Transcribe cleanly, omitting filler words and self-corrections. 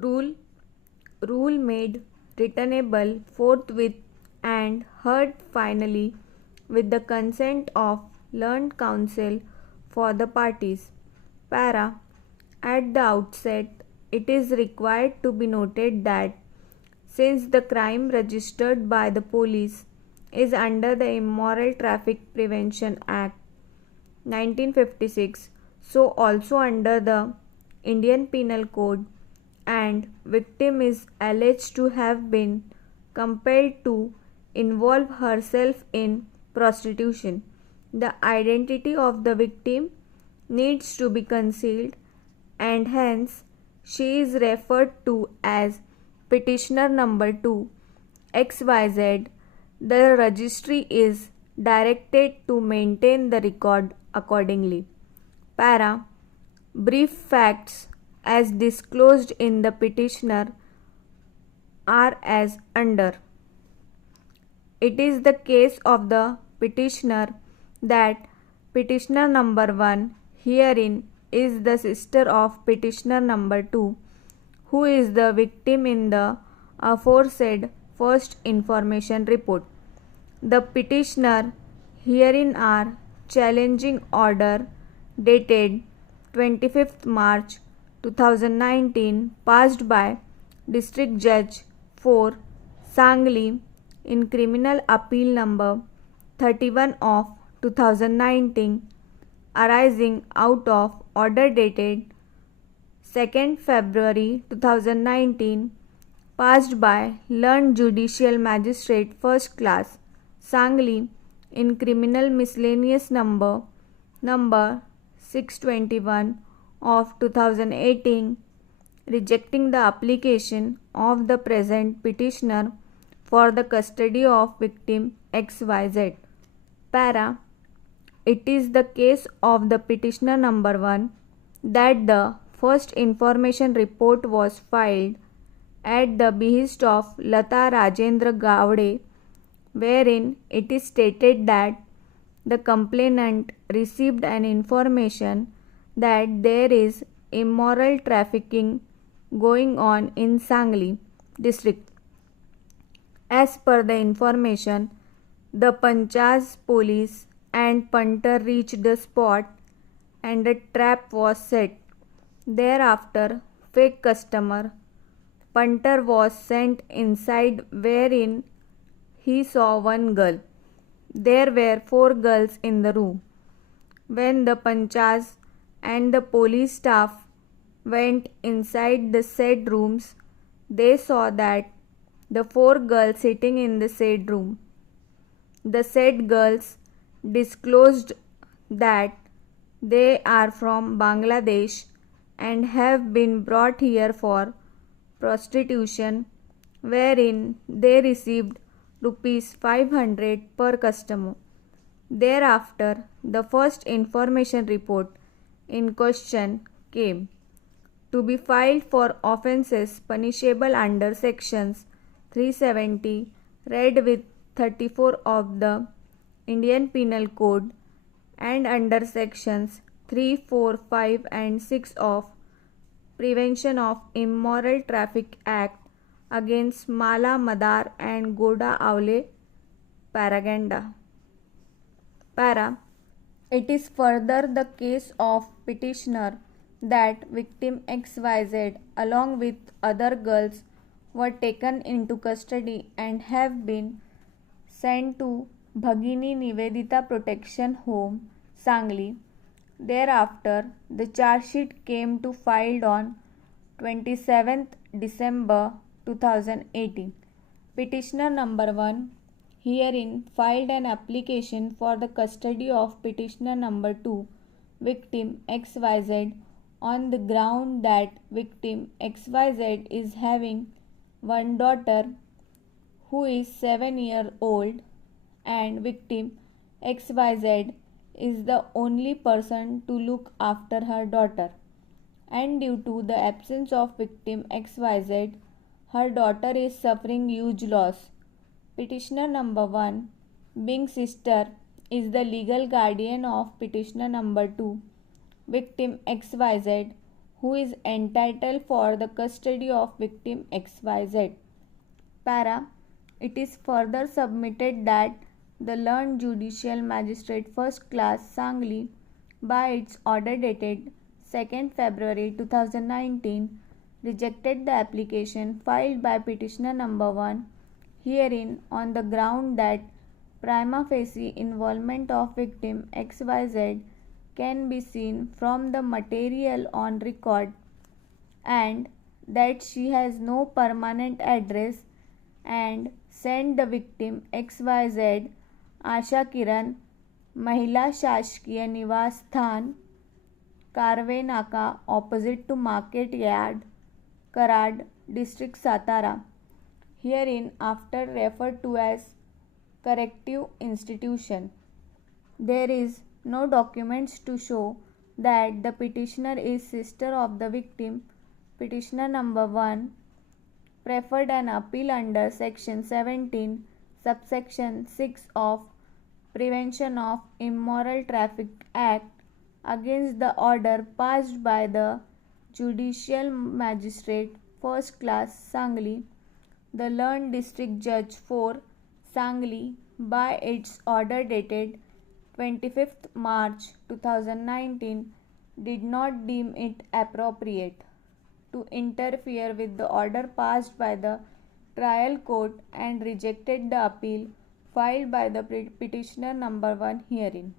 rule made returnable forthwith and heard finally with the consent of learned counsel for the parties. Para. At the outset, it is required to be noted that since the crime registered by the police is under the Immoral Traffic Prevention Act 1956, so also under the Indian Penal Code, and victim is alleged to have been compelled to involve herself in prostitution, the identity of the victim needs to be concealed, and hence she is referred to as petitioner number 2 XYZ. The registry is directed to maintain the record accordingly. Para. Brief facts as disclosed in the petitioner are as under. It is the case of the petitioner that petitioner number 1 herein is the sister of petitioner number 2, who is the victim in the aforesaid first information report. The petitioner herein are challenging order dated 25th March 2019 passed by District Judge 4 Sangli in Criminal Appeal number 31 of 2019 arising out of order dated 2nd February 2019 passed by Learned Judicial Magistrate First Class Sangli in Criminal Miscellaneous number 621 of 2018 rejecting the application of the present petitioner for the custody of victim XYZ. Para. It is the case of the petitioner number 1 that the first information report was filed at the behest of Lata Rajendra Gowde, wherein it is stated that the complainant received an information that there is immoral trafficking going on in Sangli district. As per the information, the Panchaz police and punter reached the spot and a trap was set. Thereafter, fake customer punter was sent inside wherein he saw one girl. There were 4 girls in the room. When the Panchaz and the police staff went inside the said rooms, they saw that the 4 girls sitting in the said room. The said girls disclosed that they are from Bangladesh and have been brought here for prostitution, wherein they received rupees 500 per customer. Thereafter, the first information report in question came to be filed for offences punishable under sections 370 read with 34 of the Indian Penal Code and under sections 3, 4, 5 and 6 of Prevention of Immoral Traffic Act against Mala Madar and Goda Avle Paraganda. Para. It is further the case of petitioner that victim XYZ along with other girls were taken into custody and have been sent to Bhagini Nivedita Protection Home, Sangli. Thereafter, the charge sheet came to filed on 27th December 2018. Petitioner number 1 herein filed an application for the custody of petitioner number 2, victim XYZ, on the ground that victim XYZ is having one daughter who is 7 years old and victim XYZ is the only person to look after her daughter, and due to the absence of victim XYZ, her daughter is suffering huge loss. Petitioner number 1, being sister, is the legal guardian of petitioner number 2, victim XYZ, who is entitled for the custody of victim XYZ. Para. It is further submitted that the learned Judicial Magistrate First Class Sangli, by its order dated 2nd February 2019, rejected the application filed by petitioner number 1 herein on the ground that prima facie involvement of victim XYZ can be seen from the material on record, and that she has no permanent address, and sent the victim XYZ Asha Kiran Mahila Shashkiya Niwas Sthan Karve Naka opposite to Market Yard Karad District Satara, herein after referred to as corrective institution. There is no documents to show that the petitioner is sister of the victim. Petitioner number 1 preferred an appeal under section 17 subsection 6 of Prevention of Immoral Traffic Act against the order passed by the Judicial Magistrate First Class Sangli, the learned District Judge for Sangli, by its order dated 25th March 2019, did not deem it appropriate to interfere with the order passed by the trial court and rejected the appeal filed by the petitioner number 1 herein.